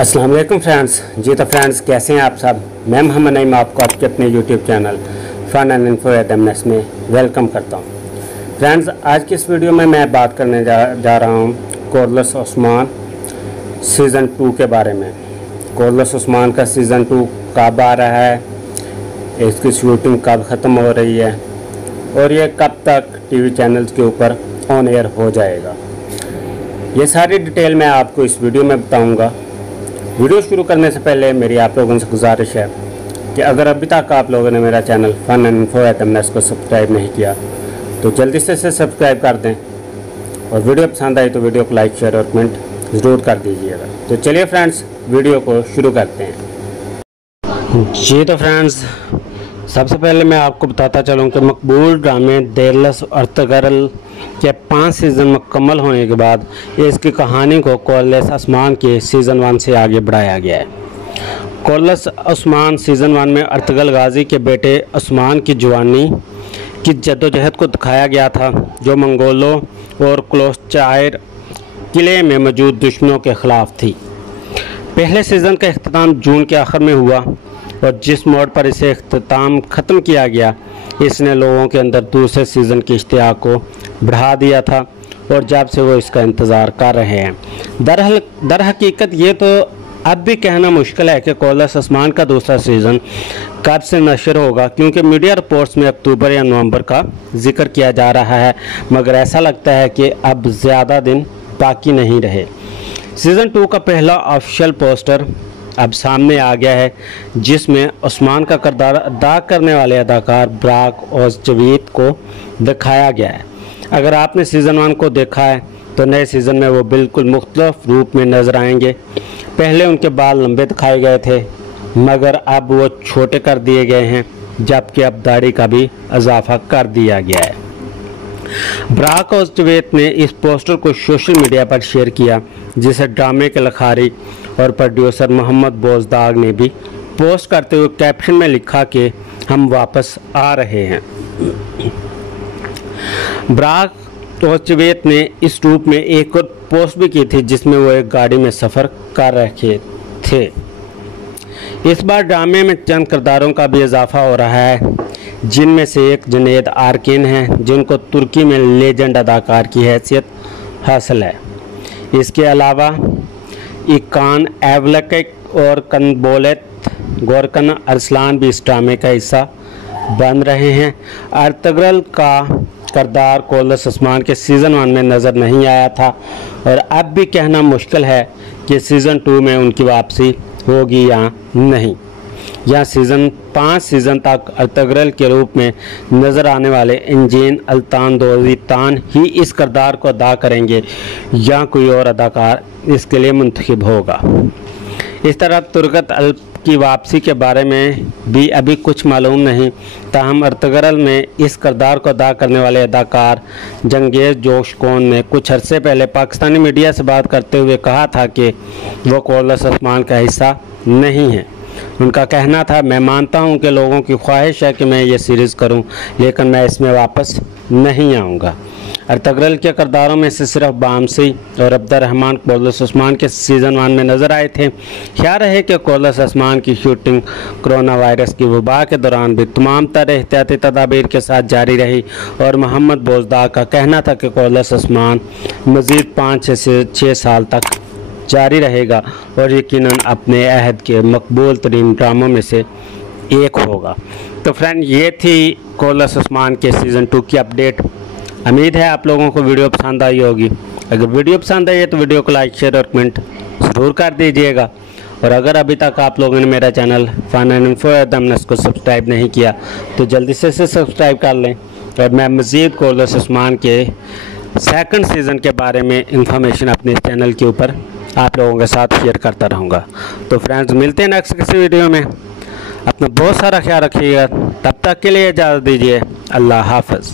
अस्सलाम वालेकुम फ्रेंड्स। जी तो फ्रेंड्स, कैसे हैं आप सब। मैं मोहम्मद नईम आपको आपके अपने YouTube channel fun and info एडमनेस में वेलकम करता हूं। फ्रेंड्स, आज की इस वीडियो में मैं बात करने जा रहा हूं कोरलस उस्मान सीज़न 2 के बारे में। कोरलस उस्मान का सीज़न 2 कब आ रहा है, इसकी शूटिंग कब ख़त्म हो रही है और ये कब तक टीवी चैनल्स के ऊपर ऑन एयर हो जाएगा, ये सारी डिटेल मैं आपको इस वीडियो में बताऊंगा। वीडियो शुरू करने से पहले मेरी आप लोगों से गुजारिश है कि अगर अभी तक आप लोगों ने मेरा चैनल फन एंड इन्फो एडमनेस को सब्सक्राइब नहीं किया तो जल्दी से इसे सब्सक्राइब कर दें, और वीडियो पसंद आई तो वीडियो को लाइक शेयर और कमेंट ज़रूर कर दीजिएगा। तो चलिए फ्रेंड्स, वीडियो को शुरू करते हैं। जी तो फ्रेंड्स, सबसे पहले मैं आपको बताता चलूँ कि मकबूल ड्रामे देरलस अर्तगरल के 5 सीज़न मुकम्मल होने के बाद इसकी कहानी को कोरलस उस्मान के सीज़न 1 से आगे बढ़ाया गया है। कोरलस उस्मान सीज़न 1 में अर्तगल गाजी के बेटे उस्मान की जवानी की जद्दोजहद को दिखाया गया था, जो मंगोलों और क्लोस्चायर किले में मौजूद दुश्मनों के ख़िलाफ़ थी। पहले सीज़न का अख्ताम जून के आखिर में हुआ और जिस मोड़ पर इसे अख्ताम ख़त्म किया गया, इसने लोगों के अंदर दूसरे सीज़न की इश्तियाक को बढ़ा दिया था और जब से वो इसका इंतज़ार कर रहे हैं। दर हकीकत ये तो अब भी कहना मुश्किल है कि कोरलस उस्मान का दूसरा सीज़न कब से नशर होगा, क्योंकि मीडिया रिपोर्ट्स में अक्टूबर या नवंबर का जिक्र किया जा रहा है, मगर ऐसा लगता है कि अब ज़्यादा दिन बाकी नहीं रहे। सीज़न 2 का पहला ऑफिशियल पोस्टर अब सामने आ गया है, जिसमें उस्मान का किरदार अदा करने वाले अदाकार ब्राक ओज़चवीत को दिखाया गया है। अगर आपने सीज़न 1 को देखा है तो नए सीज़न में वो बिल्कुल मुख्तलिफ रूप में नज़र आएंगे। पहले उनके बाल लंबे दिखाए गए थे, मगर अब वो छोटे कर दिए गए हैं, जबकि अब दाढ़ी का भी इजाफा कर दिया गया है। ब्राक ओज़चवीत ने इस पोस्टर को सोशल मीडिया पर शेयर किया, जिसे ड्रामे के लखारी और प्रोड्यूसर मोहम्मद बोजदाग ने भी पोस्ट करते हुए कैप्शन में लिखा कि हम वापस आ रहे हैं। ब्राक ओज़चवीत ने इस रूप में एक और पोस्ट भी की थी, जिसमें वो एक गाड़ी में सफ़र कर रहे थे। इस बार ड्रामे में चंद किरदारों का भी इजाफा हो रहा है, जिनमें से एक जुनैद आर्किन है, जिनको तुर्की में लेजेंड अदाकार की हैसियत हासिल है। इसके अलावा इकान एवलक और कनबोलेत गोरकन अरसलान भी इस ड्रामे का हिस्सा बन रहे हैं। अर्तगरल का किरदार कोरलस उस्मान के सीज़न 1 में नज़र नहीं आया था, और अब भी कहना मुश्किल है कि सीज़न 2 में उनकी वापसी होगी या नहीं। या सीज़न 5 सीज़न तक अर्तगरल के रूप में नज़र आने वाले इंजीन अल्तान दोजितान ही इस किरदार को अदा करेंगे, या कोई और अदाकार इसके लिए मुंतखब होगा। इस तरह तुर्गत अल्प की वापसी के बारे में भी अभी कुछ मालूम नहीं, ताहम अर्तगरल में इस किरदार को अदा करने वाले अदाकार जंगेज़ जोशकोन ने कुछ अरसे पहले पाकिस्तानी मीडिया से बात करते हुए कहा था कि वो कोरलस उस्मान का हिस्सा नहीं है। उनका कहना था, मैं मानता हूं कि लोगों की ख्वाहिश है कि मैं ये सीरीज़ करूं, लेकिन मैं इसमें वापस नहीं आऊंगा। अर्तगरल के किरदारों में से सिर्फ बामसी और अब्दुर्रहमान कोरलस उस्मान के सीज़न 1 में नज़र आए थे। ख्याल है कि कोरलस उस्मान की शूटिंग कोरोना वायरस की वबा के दौरान भी तमाम तरह एहतियाती तदाबीर के साथ जारी रही, और मोहम्मद बोजदाग का कहना था कि कोरलस उस्मान मज़ीद 5 से 6 साल तक जारी रहेगा और यकीनन अपने अहद के मकबूल तरीन ड्रामों में से एक होगा। तो फ्रेंड, ये थी कोरलस उस्मान के सीज़न 2 की अपडेट। उम्मीद है आप लोगों को वीडियो पसंद आई होगी। अगर वीडियो पसंद आई है तो वीडियो को लाइक शेयर और कमेंट ज़रूर कर दीजिएगा, और अगर अभी तक आप लोगों ने मेरा चैनल फन एंड इन्फो एडमनेस को सब्सक्राइब नहीं किया तो जल्दी से इसे सब्सक्राइब कर लें, और मैं मज़ीद कोरलस उस्मान के सेकंड सीज़न के बारे में इंफॉर्मेशन अपने चैनल के ऊपर आप लोगों के साथ शेयर करता रहूँगा। तो फ्रेंड्स, मिलते हैं नेक्स्ट किसी वीडियो में। अपना बहुत सारा ख्याल रखिएगा, तब तक के लिए इजाज़त दीजिए। अल्लाह हाफ़िज़।